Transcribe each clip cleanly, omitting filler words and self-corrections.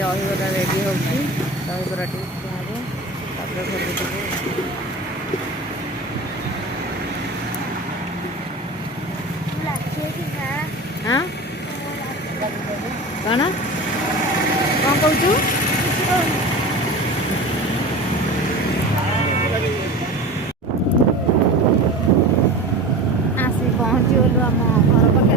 दहीबरा ready होगी दहीबरा टिके घर हाँ कौन कौन कहू आसी पहुँची गलु आम घर पाखे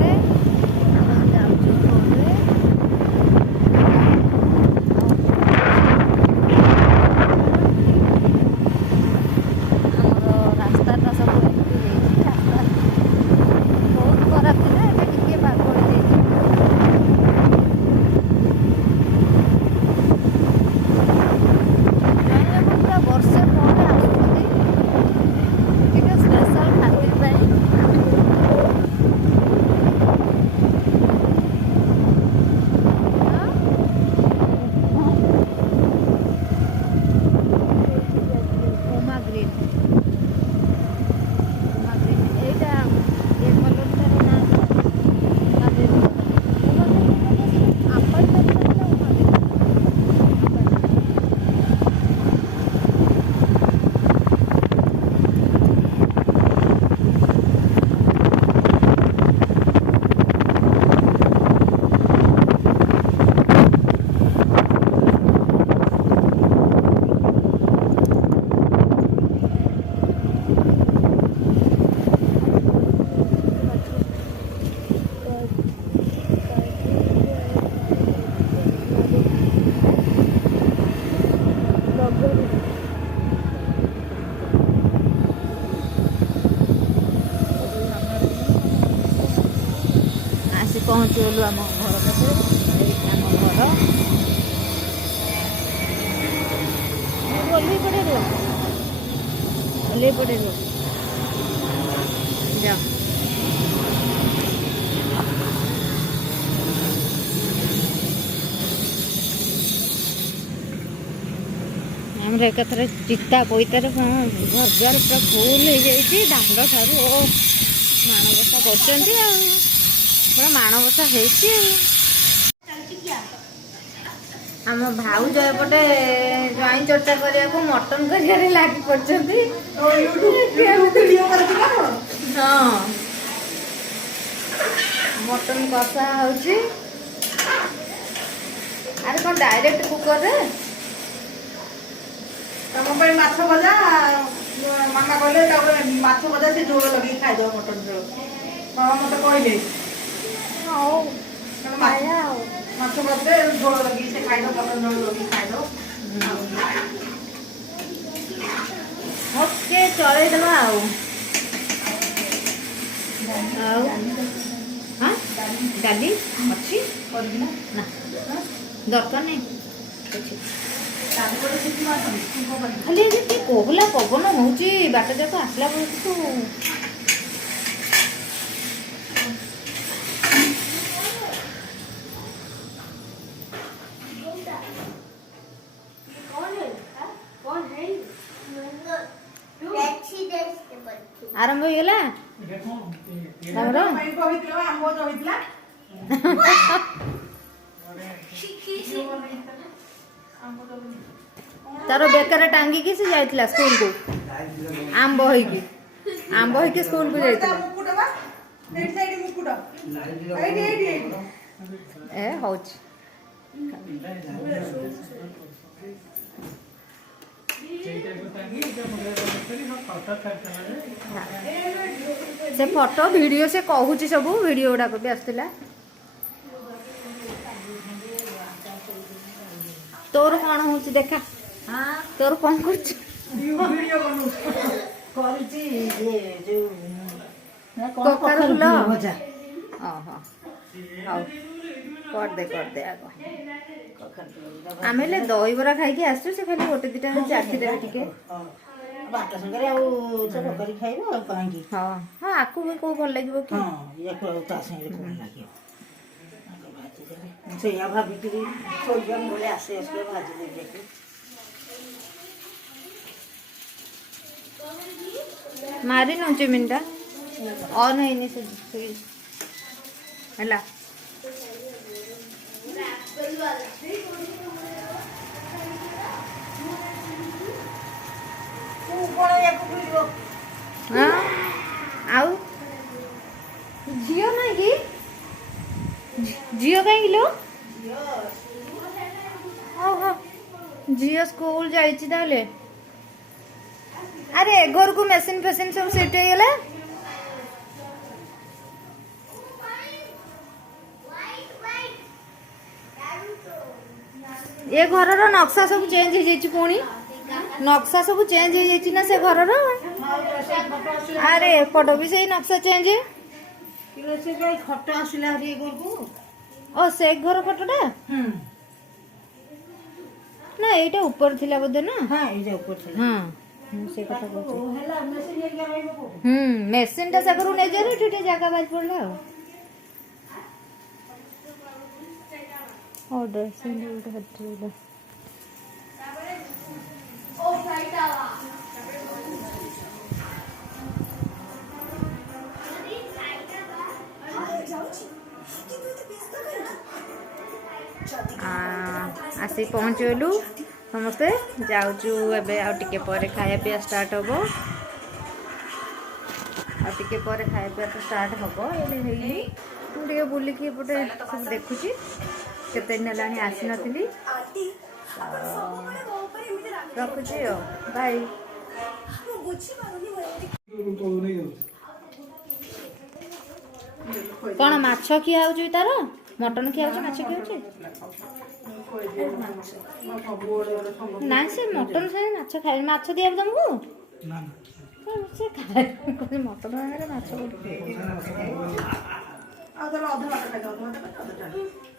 पहुँची गलु आम घर पाखे आम घर ओल्हे पड़े जा आमर एक चिता पैतार घर द्वार पूरा फुल हो जाए दांड ठारू माणबसा कर पूरा माणबसा आम भाउज एपटे ज्वाइन चर्चा करने को मटन कर लगी पड़े हाँ मटन कषा हो अरे कौन डायरेक्ट कुकर रे तुम माछ भजा मामा कहले माछ भजा से झोल लगे खाईद मटन झोल मामा मत कहले माछ भजे झोल लगे से खाईद मटन झोल लगे खाईद ओके चले दबा हाँ डाली अच्छी ना दरकार नहीं खाली कोहला पवन हो बाट जाक आसला बेलू आरंभ हो गला तार बेकार टांगी की से जाइतला स्कूल को आंब होइकी स्कूल को जाइतला ए होच से फोटो वीडियो से कहूची सब वीडियो गुड़ाक भी आसला तोर कौन हो देखा तोर कौन कर दे आम दहीबरा खाई आसु से खाली गोटे दिटा चाखीदे टिके बाटा संगे हाँ हाँ आकु भी को भल लगे कि मारी नौ चिमिनटा ऑन है है କ'ଣ ୟାକୁ ବୁଲିବ ହଁ ଆଉ ଝିଅ ନାହିଁ କି ଝିଅ କାହିଁକି ଲୋ ଓହୋ ଝିଅ ସ୍କୁଲ ଯାଇଛି ତାହେଲେ ଆରେ ଏ ଘରକୁ ମେସିନ୍ ଫେସିନ୍ ସବୁ ସେଟ୍ ହେଇଗଲା ଏ ଘରର ନକ୍ସା ସବୁ ଚେଞ୍ଜ ହେଇଯାଇଛି ପୁଣି ନକ୍ସା ସବୁ ଚେଞ୍ଜ ହେଇଯାଇଛି ନା ସେ ଘରର ଆରେ ଏପଟ ବି ସେଇ ନକ୍ସା ଚେଞ୍ଜ ସେ ଖଟ ଆସିଲା ଏ ଘରକୁ ଓ ସେ ଘର ଫଟୋଟା ନା ଏଇଟା ଉପରେ ଥିଲା ବୋଧେ ନା ହଁ ଏଇଟା ଉପରେ ଥିଲା ହଁ ମୁଁ ସେ କଥା କହୁଛି ହେଲା ମେସିନ୍ ହେରିକା ରହିବ କୋଉଠି? ମେସିନ୍ ଟା ସେ ଘରୁ ନେଇଯାరు ଏଠି ଟିକେ ଜାଗା ବାଜି ପଡିଲା ଆଉ ଡ୍ରେସିଂ ଗୋଟେ ହଟିଲା आसी पहुँचलु समस्ते जाऊचु एबे आ टिके परे खाया पिया स्टार्ट हबो आ टिके परे खाया पिया तो स्टार्ट हबो एले हेई तू टिके बुली की एपटे सब देखुची केते दिन लानी आसी नथिली रखुची बाय कौन माछ खिया होची तार मटन खिया होची माछ खिया होची ना से मटन से माछ खाए माछ दिया तुमको ना से खाए मटन माछ ଆଉ ତାହେଲେ ଅଧା ବାଟ ଖାଇଦବ ଅଧା ବାଟ